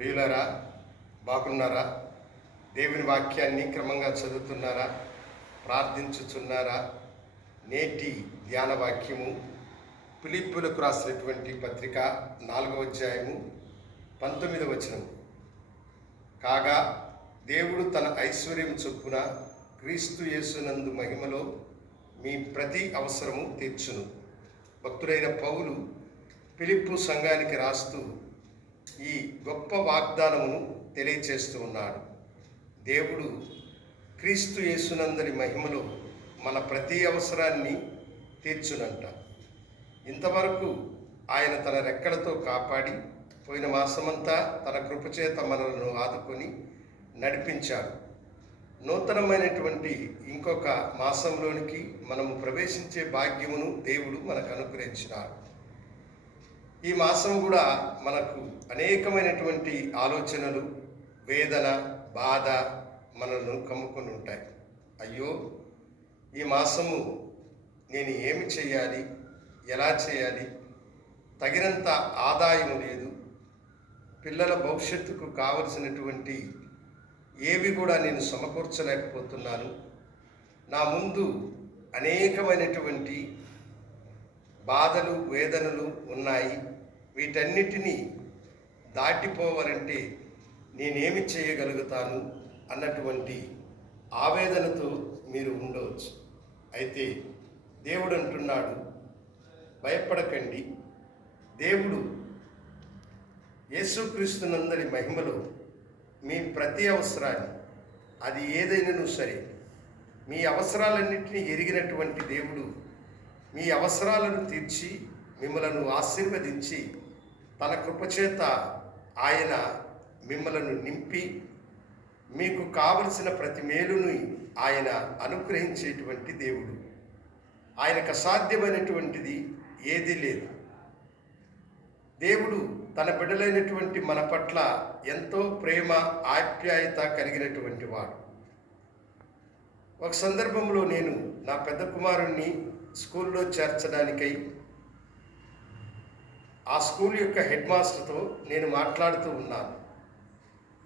ప్రియులరా బాగున్నారా? దేవుని వాక్యాన్ని క్రమంగా చదువుతున్నారా? ప్రార్థించుచున్నారా? నేటి ధ్యాన వాక్యము పిలిప్పులకు రాసినటువంటి పత్రిక నాలుగవ అధ్యాయము పంతొమ్మిదవ వచనం. కాగా దేవుడు తన ఐశ్వర్యం చొప్పున క్రీస్తు యేసునందు మహిమలో మీ ప్రతి అవసరము తీర్చును. భక్తుడైన పౌలు పిలిప్పు సంఘానికి రాస్తూ ఈ గొప్ప వాగ్దానమును తెలియచేస్తూ ఉన్నాడు. దేవుడు క్రీస్తు యేసునందరి మహిమలో మన ప్రతి అవసరాన్ని తీర్చునంట. ఇంతవరకు ఆయన తన రెక్కలతో కాపాడి పోయిన మాసమంతా తన కృపచేత మనలను ఆదుకొని నడిపించాడు. నూతనమైనటువంటి ఇంకొక మాసంలోనికి మనము ప్రవేశించే భాగ్యమును దేవుడు మనకు అనుగ్రహించినాడు. ఈ మాసం కూడా మనకు అనేకమైనటువంటి ఆలోచనలు వేదన బాధ మనల్ని కమ్ముకొని ఉంటాయి. అయ్యో ఈ మాసము నేను ఏమి చేయాలి? ఎలా చేయాలి? తగినంత ఆదాయం లేదు. పిల్లల భవిష్యత్తుకు కావలసినటువంటి ఏవి కూడా నేను సమకూర్చలేకపోతున్నాను. నా ముందు అనేకమైనటువంటి బాధలు వేదనలు ఉన్నాయి. వీటన్నిటినీ దాటిపోవాలంటే నేనేమి చేయగలుగుతాను అన్నటువంటి ఆవేదనతో మీరు ఉండవచ్చు. అయితే దేవుడు అంటున్నాడు భయపడకండి. దేవుడు యేసుక్రీస్తునందరి మహిమలో మీ ప్రతి అవసరాన్ని అది ఏదైనాను సరే మీ అవసరాలన్నింటినీ ఎరిగినటువంటి దేవుడు మీ అవసరాలను తీర్చి మిమ్మలను ఆశీర్వదించి తన కృపచేత ఆయన మిమ్మలను నింపి మీకు కావలసిన ప్రతి మేలుని ఆయన అనుగ్రహించేటువంటి దేవుడు. ఆయనకు అసాధ్యమైనటువంటిది ఏదీ లేదు. దేవుడు తన బిడ్డలైనటువంటి మన పట్ల ఎంతో ప్రేమ ఆప్యాయత కలిగినటువంటి వాడు. ఒక సందర్భంలో నేను నా పెద్ద కుమారుణ్ణి స్కూల్లో చేర్చడానికై ఆ స్కూల్ యొక్క హెడ్ మాస్టర్తో నేను మాట్లాడుతూ ఉన్నాను.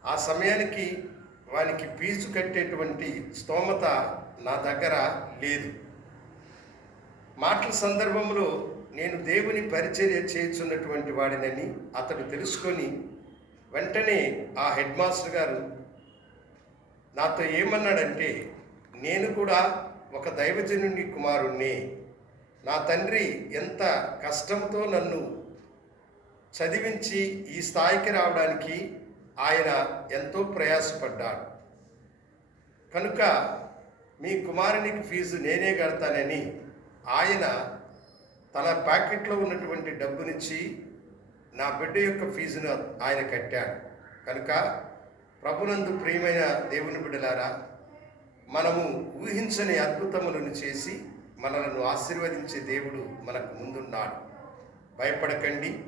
ఆ సమయానికి వానికి ఫీజు కట్టేటువంటి స్తోమత నా దగ్గర లేదు. మాటల సందర్భంలో నేను దేవుని పరిచర్య చేయుచున్నటువంటి వాడినని అతడు తెలుసుకొని వెంటనే ఆ హెడ్ మాస్టర్ గారు నాతో ఏమన్నాడంటే నేను కూడా ఒక దైవజనుని కుమారుణ్ణి. నా తండ్రి ఎంత కష్టంతో నన్ను చదివించి ఈ స్థాయికి రావడానికి ఆయన ఎంతో ప్రయాసపడ్డాడు. కనుక మీ కుమారునికి ఫీజు నేనే కడతానని ఆయన తన ప్యాకెట్లో ఉన్నటువంటి డబ్బునిచ్చి నా బిడ్డ యొక్క ఫీజును ఆయన కట్టాడు కనుక ప్రభునందు ప్రియమైన దేవుని బిడ్డలారా మనము ఊహించని అద్భుతములను చేసి మనలను ఆశీర్వదించే దేవుడు మనకు ముందున్నాడు. భయపడకండి.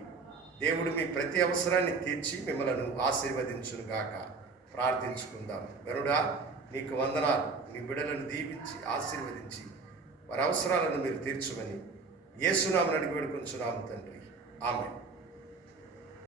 దేవుడు మీ ప్రతి అవసరాన్ని తీర్చి మిమ్మలను ఆశీర్వదించునుగాక. ప్రార్థించుకుందాం. గరుడా నీకు వందనాలు. నీ బిడలను దీవించి ఆశీర్వదించి వారి అవసరాలను మీరు తీర్చమని ఏసునామని అడిగి వేడుకుంటున్నాము తండ్రి. ఆమె